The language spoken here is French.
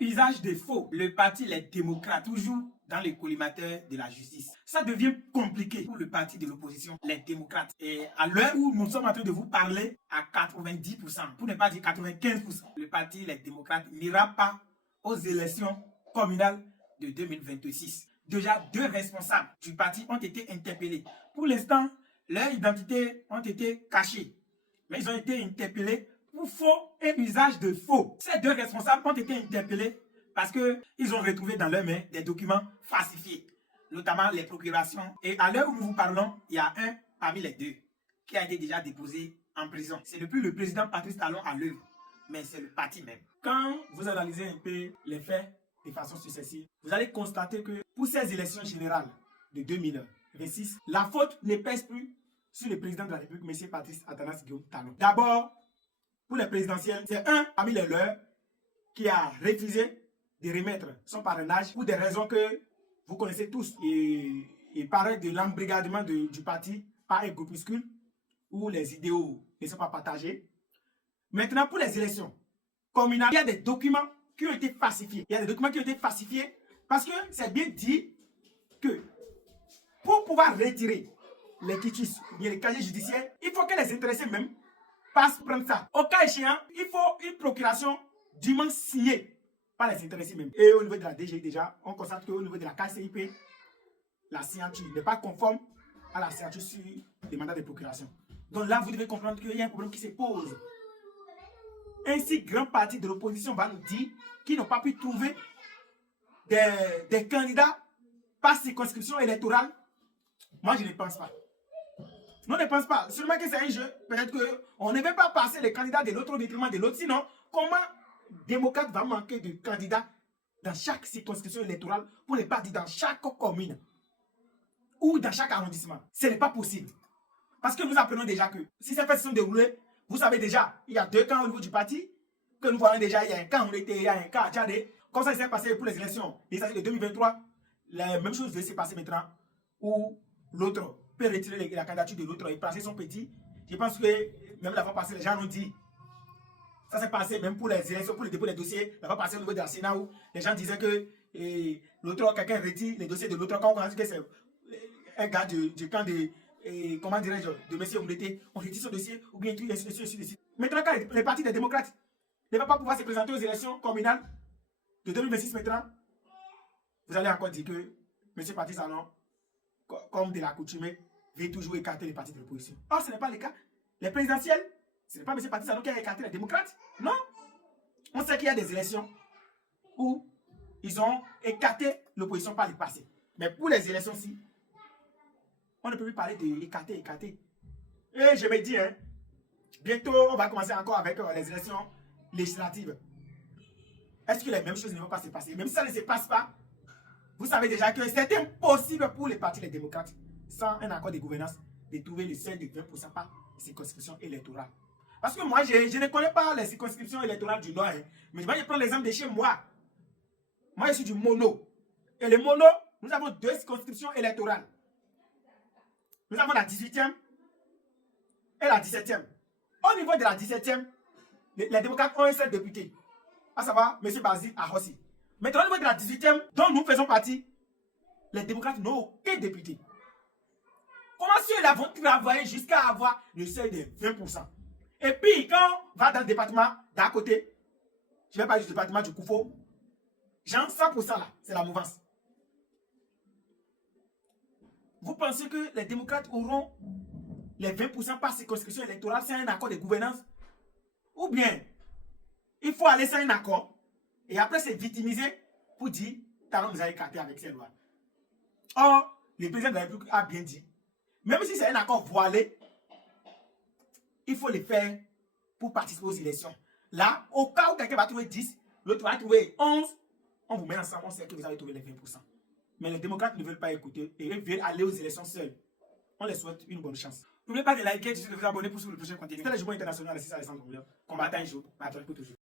usage de faux. Le parti Les Démocrates, toujours dans les collimateurs de la justice. Ça devient compliqué pour le parti de l'opposition, les démocrates. Et à l'heure où nous sommes en train de vous parler, à 90%, pour ne pas dire 95%, le parti Les Démocrates n'ira pas aux élections communales de 2026. Déjà, 2 responsables du parti ont été interpellés. Pour l'instant, leurs identités ont été cachées. Mais ils ont été interpellés pour faux et usage de faux. Ces 2 responsables ont été interpellés parce qu'ils ont retrouvé dans leurs mains des documents falsifiés, notamment les procurations. Et à l'heure où nous vous parlons, il y a un parmi les 2 qui a été déjà déposé en prison. Ce n'est plus le président Patrice Talon à l'œuvre, mais c'est le parti même. Quand vous analysez un peu les faits de façon successive, vous allez constater que pour ces élections générales de 2026, la faute ne pèse plus sur le président de la République, M. Patrice Guillaume Talon. D'abord, pour les présidentielles, c'est un parmi les leurs qui a refusé de remettre son parrainage pour des raisons que vous connaissez tous. Il paraît de l'embrigadement du parti par un groupuscule où les idéaux ne sont pas partagés. Maintenant, pour les élections communales, il y a des documents qui ont été falsifiés. Il y a des documents qui ont été falsifiés parce que c'est bien dit que pour pouvoir retirer les quitus, bien les casiers judiciaires, il faut que les intéressés même passent prendre ça. Au cas échéant, il faut une procuration dûment signée par les intéressés même. Et au niveau de la DG déjà, on constate qu'au niveau de la KCIP, la signature n'est pas conforme à la signature sur les mandats de procuration. Donc là, vous devez comprendre qu'il y a un problème qui se pose. Ainsi, grand parti de l'opposition va nous dire qu'ils n'ont pas pu trouver des candidats par circonscription électorale. Moi, je ne pense pas. Non, je ne pense pas. Seulement que c'est un jeu. Peut-être qu'on ne veut pas passer les candidats de l'autre au détriment de l'autre. Sinon, comment démocrate va manquer de candidats dans chaque circonscription électorale, pour ne pas dire dans chaque commune ou dans chaque arrondissement? Ce n'est pas possible. Parce que nous apprenons déjà que si ces faits se sont déroulés, vous savez déjà, il y a 2 camps au niveau du parti, que nous voyons déjà, il y a un camp où il y a un camp à Tchadé. Comme ça, il s'est passé pour les élections de 2023. La même chose va se passer maintenant, où l'autre peut retirer la candidature de l'autre et placer son petit. Je pense que même la fois passée, les gens ont dit, ça s'est passé même pour les élections, pour le dépôt des dossiers, la fois passée au niveau de la Sénat, où les gens disaient que l'autre, quelqu'un retire les dossiers de l'autre, quand on a dit que c'est un gars du camp de, comment dirais-je, de M. Oumleté, on retire son dossier, ou bien tout, ainsi de suite. Maintenant, quand les partis des démocrates ne vont pas pouvoir se présenter aux élections communales de 2026 maintenant, vous allez encore dire que M. Patrice Talon, comme de l'accoutumée, veut toujours écarter les partis de l'opposition. Or, ce n'est pas le cas. Les présidentielles, ce n'est pas M. Patrice Talon qui a écarté les démocrates. Non. On sait qu'il y a des élections où ils ont écarté l'opposition par le passé. Mais pour les élections-ci, on ne peut plus parler de écarter. Et je me dis, hein, bientôt, on va commencer encore avec les élections législatives. Est-ce que les mêmes choses ne vont pas se passer? Même si ça ne se passe pas, vous savez déjà que c'est impossible pour les partis, les démocrates, sans un accord de gouvernance, de trouver le seuil de 20% par circonscription électorale. Parce que moi, je ne connais pas les circonscriptions électorales du Nord. Hein, mais je vais prendre l'exemple de chez moi. Moi, je suis du Mono. Et le Mono, nous avons 2 circonscriptions électorales. Nous avons la 18e et la 17e. Au niveau de la 17e, les démocrates ont un seul député, à savoir M. Basile Ahossi. Maintenant, au niveau de la 18e, dont nous faisons partie, les démocrates n'ont aucun député. Comment ceux-là vont travailler jusqu'à avoir le seuil de 20%? Et puis, quand on va dans le département d'à côté, je vais parler du département du Koufo, genre 100% là, c'est la mouvance. Vous pensez que les démocrates auront les 20% par circonscription électorale sans un accord de gouvernance? Ou bien, il faut aller sans un accord et après se victimiser pour dire Talon nous a écarté avec ces lois. Or, le président de la République a bien dit, même si c'est un accord voilé, il faut le faire pour participer aux élections. Là, au cas où quelqu'un va trouver 10, l'autre va trouver 11, on vous met ensemble, on sait que vous avez trouvé les 20%. Mais les démocrates ne veulent pas écouter et ils veulent aller aux élections seuls. On les souhaite une bonne chance. N'oubliez pas de liker, de vous abonner pour suivre le prochain contenu. C'était le journal international, c'est ça, Alessandro Combattant un jour, mais à toi pour toujours.